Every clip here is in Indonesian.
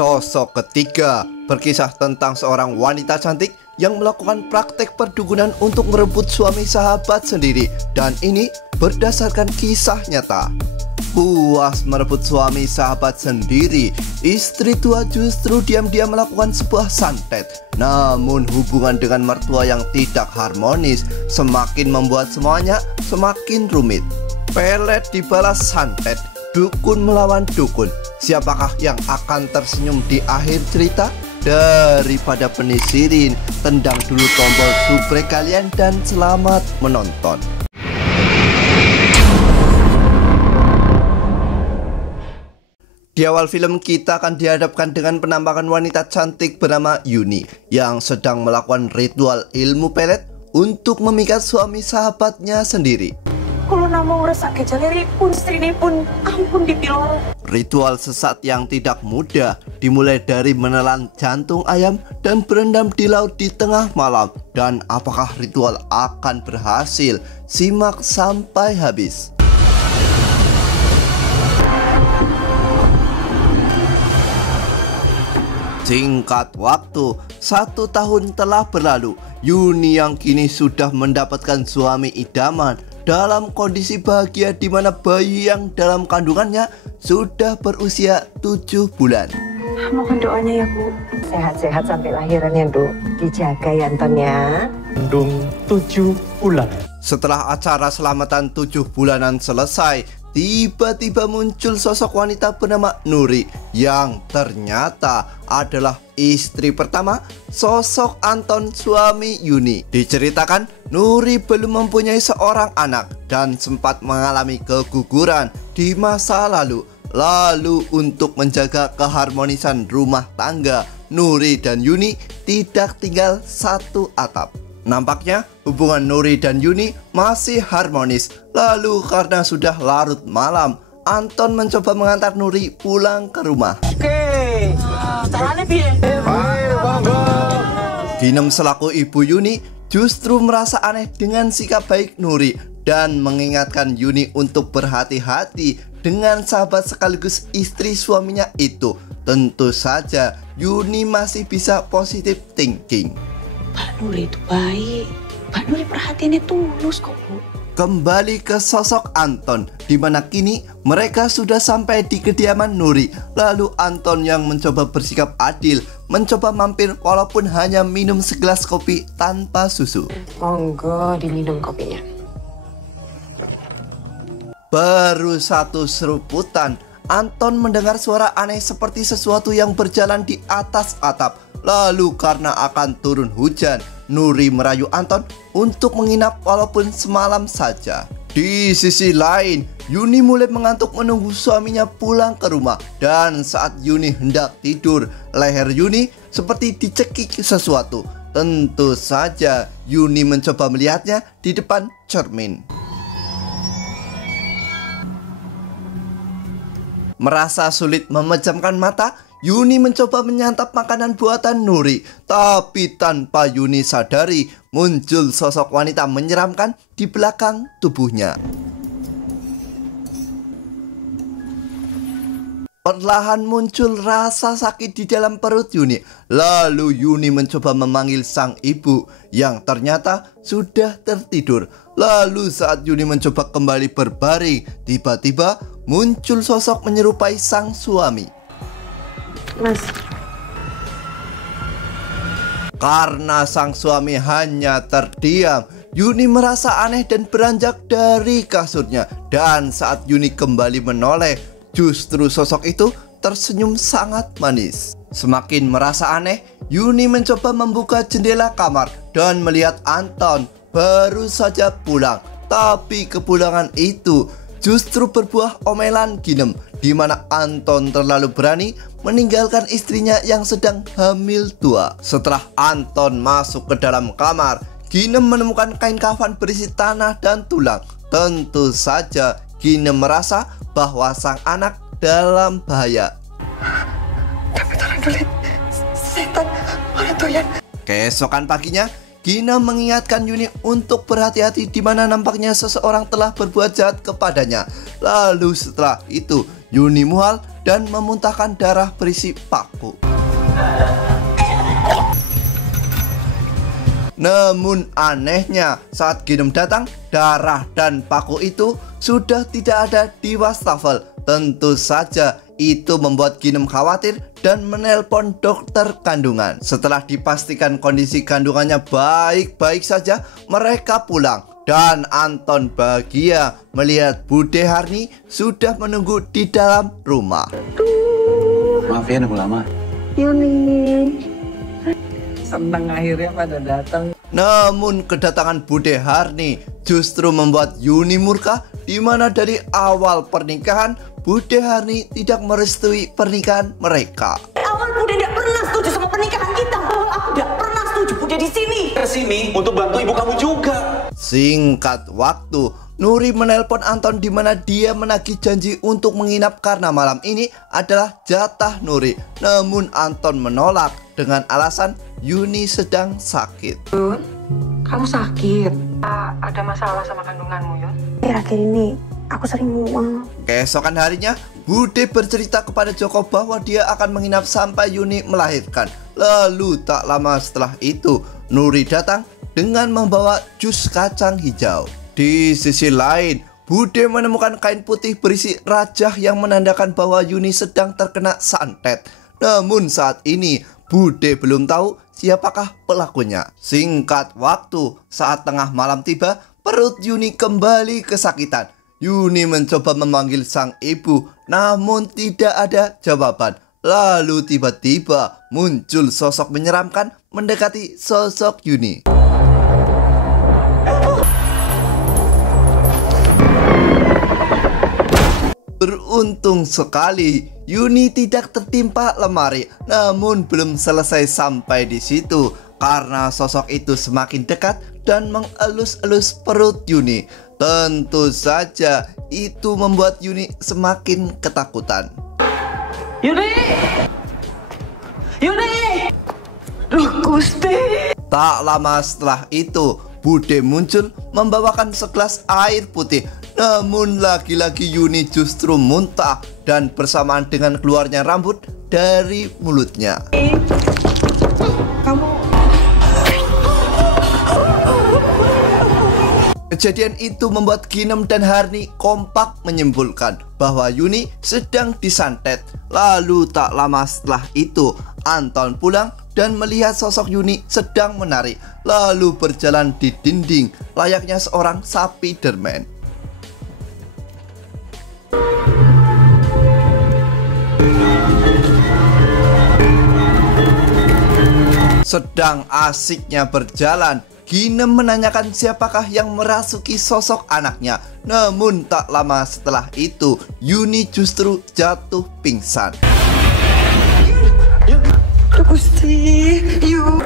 Sosok ketiga berkisah tentang seorang wanita cantik yang melakukan praktek perdukunan untuk merebut suami sahabat sendiri, dan ini berdasarkan kisah nyata. Puas merebut suami sahabat sendiri, istri tua justru diam-diam melakukan sebuah santet. Namun hubungan dengan mertua yang tidak harmonis semakin membuat semuanya semakin rumit. Pelet dibalas santet, dukun melawan dukun. Siapakah yang akan tersenyum di akhir cerita? Daripada penisirin, tendang dulu tombol subscribe kalian dan selamat menonton. Di awal film kita akan dihadapkan dengan penampakan wanita cantik bernama Yuni yang sedang melakukan ritual ilmu pelet untuk memikat suami sahabatnya sendiri. Kalau nama ngeresak kejaliri pun istri pun ampun dipilor. Ritual sesat yang tidak mudah dimulai dari menelan jantung ayam dan berendam di laut di tengah malam. Dan apakah ritual akan berhasil? Simak sampai habis. Singkat waktu, 1 tahun telah berlalu. Yuni yang kini sudah mendapatkan suami idaman dalam kondisi bahagia, di mana bayi yang dalam kandungannya sudah berusia 7 bulan. Mohon doanya ya Bu. Sehat-sehat sampai lahiran ya Bu. Dijaga ya Anton ya. Kandung 7 bulan. Setelah acara selamatan 7 bulanan selesai, tiba-tiba muncul sosok wanita bernama Nuri yang ternyata adalah istri pertama sosok Anton, suami Yuni. Diceritakan Nuri belum mempunyai seorang anak dan sempat mengalami keguguran di masa lalu. Lalu untuk menjaga keharmonisan rumah tangga, Nuri dan Yuni tidak tinggal satu atap. Nampaknya hubungan Nuri dan Yuni masih harmonis. Lalu karena sudah larut malam, Anton mencoba mengantar Nuri pulang ke rumah. Ginem selaku ibu Yuni justru merasa aneh dengan sikap baik Nuri dan mengingatkan Yuni untuk berhati-hati dengan sahabat sekaligus istri suaminya itu. Tentu saja Yuni masih bisa positive thinking. Pak Nuri itu baik. Pak Nuri perhatiannya tulus kok Bu. Kembali ke sosok Anton, di mana kini mereka sudah sampai di kediaman Nuri. Lalu Anton yang mencoba bersikap adil, mencoba mampir walaupun hanya minum segelas kopi tanpa susu. Monggo diminum kopinya. Baru satu seruputan, Anton mendengar suara aneh seperti sesuatu yang berjalan di atas atap. Lalu karena akan turun hujan, Nuri merayu Anton untuk menginap walaupun semalam saja. Di sisi lain, Yuni mulai mengantuk menunggu suaminya pulang ke rumah. Dan saat Yuni hendak tidur, leher Yuni seperti dicekik sesuatu. Tentu saja Yuni mencoba melihatnya di depan cermin. Merasa sulit memejamkan mata, Yuni mencoba menyantap makanan buatan Nuri. Tapi tanpa Yuni sadari, muncul sosok wanita menyeramkan di belakang tubuhnya. Perlahan muncul rasa sakit di dalam perut Yuni. Lalu Yuni mencoba memanggil sang ibu yang ternyata sudah tertidur. Lalu saat Yuni mencoba kembali berbaring, tiba-tiba muncul sosok menyerupai sang suami. Mas. Karena sang suami hanya terdiam, Yuni merasa aneh dan beranjak dari kasurnya. Dan saat Yuni kembali menoleh, justru sosok itu tersenyum sangat manis. Semakin merasa aneh, Yuni mencoba membuka jendela kamar dan melihat Anton baru saja pulang. Tapi kepulangan itu justru berbuah omelan Ginem, di mana Anton terlalu berani meninggalkan istrinya yang sedang hamil tua. Setelah Anton masuk ke dalam kamar, Ginem menemukan kain kafan berisi tanah dan tulang. Tentu saja Ginem merasa bahwa sang anak dalam bahaya. Tapi tahan dulu, setan mana tuh ya? Keesokan paginya, Ginem mengingatkan Yuni untuk berhati-hati, di mana nampaknya seseorang telah berbuat jahat kepadanya. Lalu setelah itu Yuni mual dan memuntahkan darah berisi paku. Namun anehnya, saat Ginem datang, darah dan paku itu sudah tidak ada di wastafel. Tentu saja itu membuat Ginem khawatir dan menelpon dokter kandungan. Setelah dipastikan kondisi kandungannya baik-baik saja, mereka pulang. Dan Anton bahagia melihat Bude Harni sudah menunggu di dalam rumah. Maaf ya nunggu lama. Yuni. Senang akhirnya pada datang. Namun kedatangan Bude Harni justru membuat Yuni murka, di mana dari awal pernikahan Bude Harni tidak merestui pernikahan mereka. Awal Bude tidak pernah setuju sama pernikahan kita. Aku tidak pernah setuju Bude di sini. Kesini untuk bantu ibu kamu juga. Singkat waktu, Nuri menelpon Anton di mana dia menagih janji untuk menginap karena malam ini adalah jatah Nuri. Namun Anton menolak dengan alasan Yuni sedang sakit. Yun, kamu sakit? Ada masalah sama kandunganmu, Yun? Akhir-akhir ini aku sering mual. Keesokan harinya, Bude bercerita kepada Joko bahwa dia akan menginap sampai Yuni melahirkan. Lalu tak lama setelah itu, Nuri datang dengan membawa jus kacang hijau. Di sisi lain, Bude menemukan kain putih berisi rajah yang menandakan bahwa Yuni sedang terkena santet. Namun saat ini, Bude belum tahu siapakah pelakunya. Singkat waktu, saat tengah malam tiba, perut Yuni kembali kesakitan. Yuni mencoba memanggil sang ibu, namun tidak ada jawaban. Lalu tiba-tiba muncul sosok menyeramkan mendekati sosok Yuni. Beruntung sekali, Yuni tidak tertimpa lemari. Namun belum selesai sampai di situ, karena sosok itu semakin dekat dan mengelus-elus perut Yuni. Tentu saja itu membuat Yuni semakin ketakutan. Yuni! Yuni! Duh Gusti! Tak lama setelah itu, Bude muncul membawakan segelas air putih. Namun lagi-lagi Yuni justru muntah dan bersamaan dengan keluarnya rambut dari mulutnya. Kejadian itu membuat Ginem dan Harni kompak menyimpulkan bahwa Yuni sedang disantet. Lalu tak lama setelah itu, Anton pulang dan melihat sosok Yuni sedang menari, lalu berjalan di dinding layaknya seorang Spiderman. Sedang asiknya berjalan, Ginem menanyakan siapakah yang merasuki sosok anaknya. Namun tak lama setelah itu, Yuni justru jatuh pingsan. Gusti, Yun.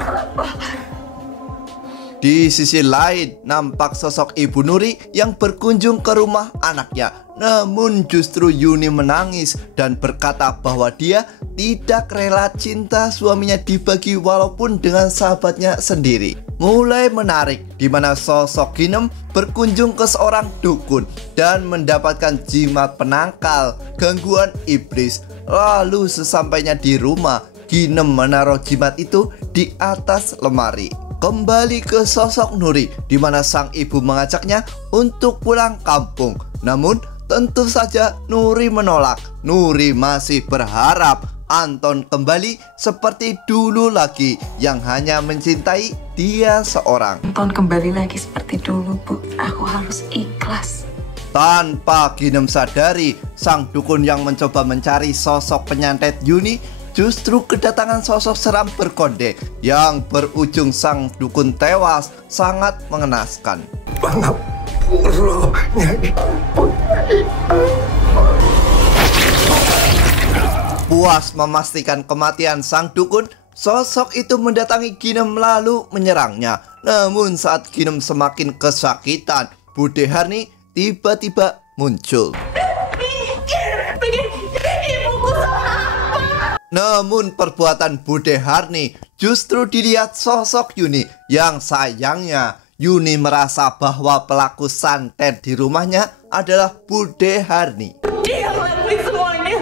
Di sisi lain, nampak sosok Ibu Nuri yang berkunjung ke rumah anaknya. Namun justru Yuni menangis dan berkata bahwa dia tidak rela cinta suaminya dibagi walaupun dengan sahabatnya sendiri. Mulai menarik, di mana sosok Ginem berkunjung ke seorang dukun dan mendapatkan jimat penangkal gangguan iblis. Lalu sesampainya di rumah, Ginem menaruh jimat itu di atas lemari. Kembali ke sosok Nuri, di mana sang ibu mengajaknya untuk pulang kampung. Namun tentu saja Nuri menolak. Nuri masih berharap Anton kembali seperti dulu lagi, yang hanya mencintai dia seorang. Anton kembali lagi seperti dulu, Bu. Aku harus ikhlas. Tanpa Ginem sadari, sang dukun yang mencoba mencari sosok penyantet Yuni justru kedatangan sosok seram berkonde yang berujung sang dukun tewas sangat mengenaskan. Puas memastikan kematian sang dukun, sosok itu mendatangi Ginem lalu menyerangnya. Namun saat Ginem semakin kesakitan, Bude Harni tiba-tiba muncul. Namun perbuatan Bude Harni justru dilihat sosok Yuni, yang sayangnya Yuni merasa bahwa pelaku santet di rumahnya adalah Bude Harni. Dia ngelakuin semuanya.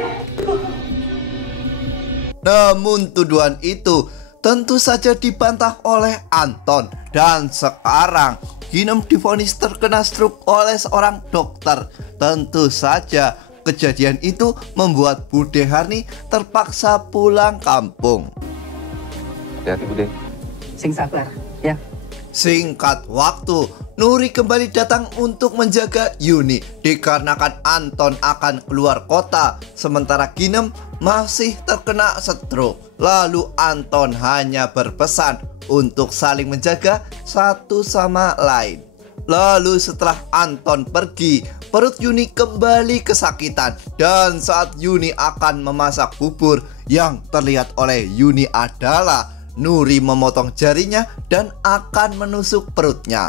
Namun tuduhan itu tentu saja dibantah oleh Anton. Dan sekarang Ginem divonis terkena stroke oleh seorang dokter. Tentu saja kejadian itu membuat Bude Harni terpaksa pulang kampung. Hati-hati Bude. Sing sabar, ya. Singkat waktu, Nuri kembali datang untuk menjaga Yuni dikarenakan Anton akan keluar kota, sementara Ginem masih terkena stroke. Lalu Anton hanya berpesan untuk saling menjaga satu sama lain. Lalu setelah Anton pergi, perut Yuni kembali kesakitan. Dan saat Yuni akan memasak bubur, yang terlihat oleh Yuni adalah Nuri memotong jarinya dan akan menusuk perutnya.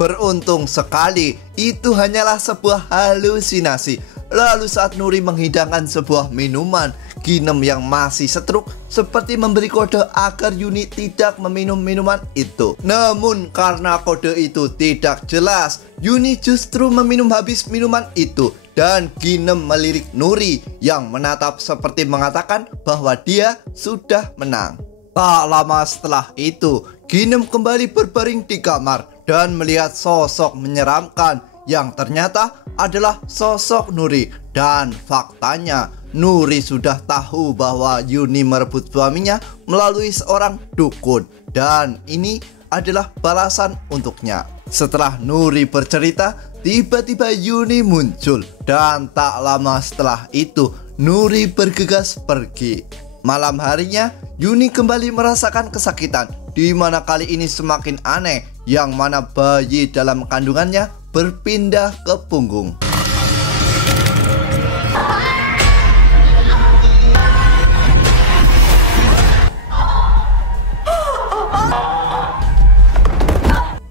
Beruntung sekali, itu hanyalah sebuah halusinasi. Lalu saat Nuri menghidangkan sebuah minuman, Ginem yang masih stroke seperti memberi kode agar Yuni tidak meminum minuman itu. Namun karena kode itu tidak jelas, Yuni justru meminum habis minuman itu. Dan Ginem melirik Nuri yang menatap seperti mengatakan bahwa dia sudah menang. Tak lama setelah itu, Ginem kembali berbaring di kamar dan melihat sosok menyeramkan yang ternyata adalah sosok Nuri. Dan faktanya, Nuri sudah tahu bahwa Yuni merebut suaminya melalui seorang dukun. Dan ini adalah balasan untuknya. Setelah Nuri bercerita, tiba-tiba Yuni muncul. Dan tak lama setelah itu, Nuri bergegas pergi. Malam harinya, Yuni kembali merasakan kesakitan, di mana kali ini semakin aneh, yang mana bayi dalam kandungannya berpindah ke punggung.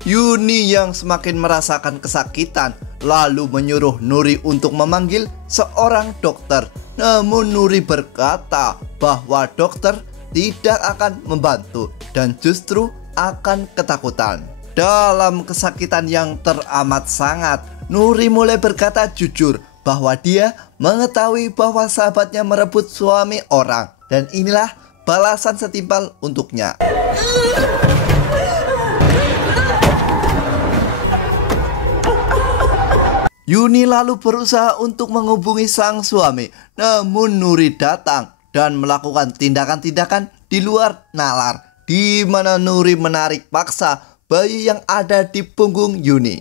Yuni yang semakin merasakan kesakitan lalu menyuruh Nuri untuk memanggil seorang dokter. Namun Nuri berkata bahwa dokter tidak akan membantu dan justru akan ketakutan. Dalam kesakitan yang teramat sangat, Nuri mulai berkata jujur bahwa dia mengetahui bahwa sahabatnya merebut suami orang. Dan inilah balasan setimpal untuknya. Yuni lalu berusaha untuk menghubungi sang suami. Namun Nuri datang dan melakukan tindakan-tindakan di luar nalar, di mana Nuri menarik paksa bayi yang ada di punggung Yuni.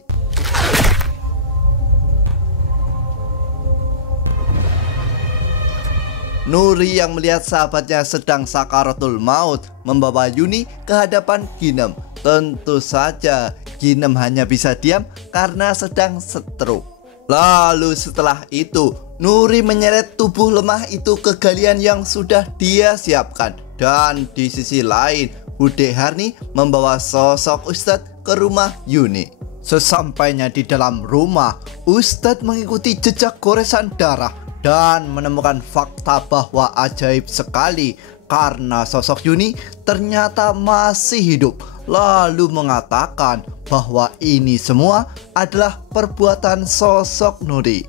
Nuri yang melihat sahabatnya sedang sakaratul maut membawa Yuni ke hadapan Ginem. Tentu saja Ginem hanya bisa diam karena sedang stroke. Lalu setelah itu, Nuri menyeret tubuh lemah itu ke galian yang sudah dia siapkan. Dan di sisi lain, Bude Harni membawa sosok Ustadz ke rumah Yuni. Sesampainya di dalam rumah, Ustadz mengikuti jejak goresan darah dan menemukan fakta bahwa ajaib sekali karena sosok Yuni ternyata masih hidup. Lalu mengatakan bahwa ini semua adalah perbuatan sosok Nuri.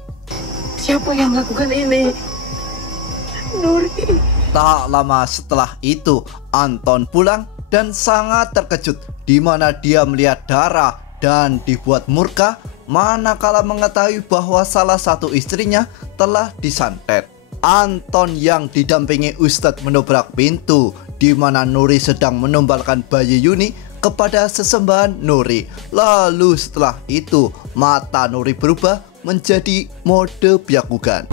Siapa yang melakukan ini? Nuri. Tak lama setelah itu, Anton pulang dan sangat terkejut di mana dia melihat darah dan dibuat murka manakala mengetahui bahwa salah satu istrinya telah disantet. Anton yang didampingi Ustadz mendobrak pintu di mana Nuri sedang menumbalkan bayi Yuni kepada sesembahan Nuri. Lalu setelah itu, mata Nuri berubah menjadi mode Byakugan.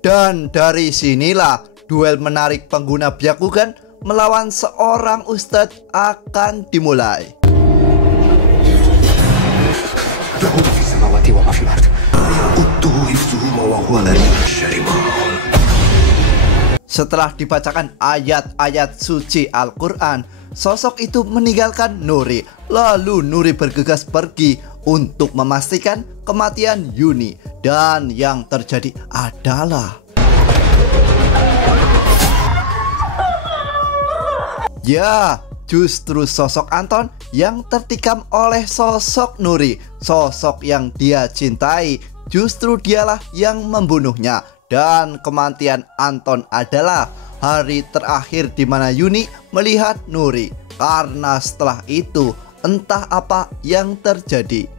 Dan dari sinilah duel menarik pengguna Byakugan melawan seorang ustadz akan dimulai. Setelah dibacakan ayat-ayat suci Al-Quran, sosok itu meninggalkan Nuri. Lalu Nuri bergegas pergi untuk memastikan kematian Yuni. Dan yang terjadi adalah ya, justru sosok Anton yang tertikam oleh sosok Nuri, sosok yang dia cintai. Justru dialah yang membunuhnya. Dan kematian Anton adalah hari terakhir di mana Yuni melihat Nuri. Karena setelah itu entah apa yang terjadi.